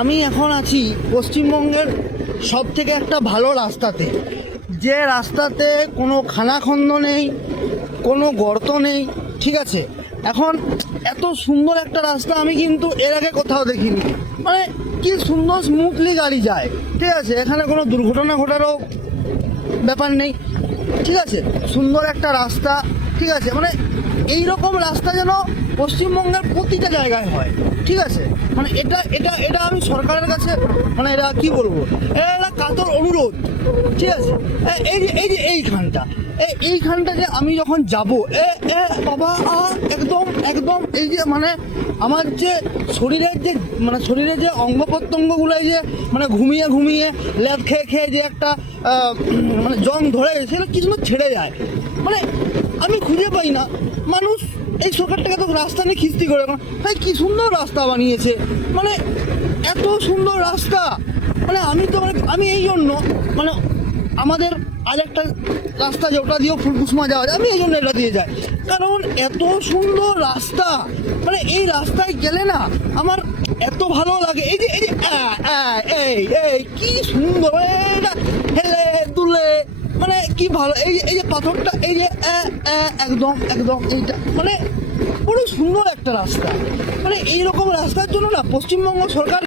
আমি এখন আছি পশ্চিমবঙ্গের সব থেকে একটা ভালো রাস্তাতে, যে রাস্তাতে কোনো খানাখন্দ নেই, কোনো গর্ত নেই, ঠিক আছে। এখন এত সুন্দর একটা রাস্তা আমি কিন্তু এর আগে কোথাও দেখিনি। মানে কি সুন্দর স্মুথলি গাড়ি যায়, ঠিক আছে। এখানে কোনো দুর্ঘটনা ঘটারও ব্যাপার নেই, ঠিক আছে। সুন্দর একটা রাস্তা, ঠিক আছে। মানে এই রকম রাস্তা যেন পশ্চিমবঙ্গের প্রতিটা জায়গায় হয়, ঠিক আছে। মানে এটা এটা এটা আমি সরকারের কাছে, মানে এটা কি বলবো, এটা কাতর অনুরোধ, ঠিক আছে। এইখানটা এইখানটা যে আমি যখন যাব বাবা, একদম একদম এই যে মানে আমার যে শরীরের যে অঙ্গ প্রত্যঙ্গগুলো এই যে মানে ঘুমিয়ে ঘুমিয়ে ল্যাদ খেয়ে খেয়ে যে একটা মানে জং ধরে সেগুলো কি সুন্দর ছেড়ে যায়। মানে আমি খুঁজে পাই না মানুষ এই সরকারটাকে তো রাস্তা নিয়ে খিস্তি করে, তাই কি সুন্দর রাস্তা বানিয়েছে, মানে এত সুন্দর রাস্তা। মানে আমি এই জন্য মানে আমাদের আরেকটা রাস্তা যে ওটা দিয়েও ফুলকুসমা যাওয়া যায়, আমি এই জন্য এটা দিয়ে যাই, কারণ এত সুন্দর রাস্তা। মানে এই রাস্তায় গেলে না আমার এত ভালো লাগে। এই যে এই কি সুন্দর, এটা হেলে দুলে, মানে কি ভালো। এই যে পাথরটা, এই যে একদম একদম এইটা মানে পুরো সুন্দর একটা রাস্তা। মানে এইরকম রাস্তার জন্য না পশ্চিমবঙ্গ সরকার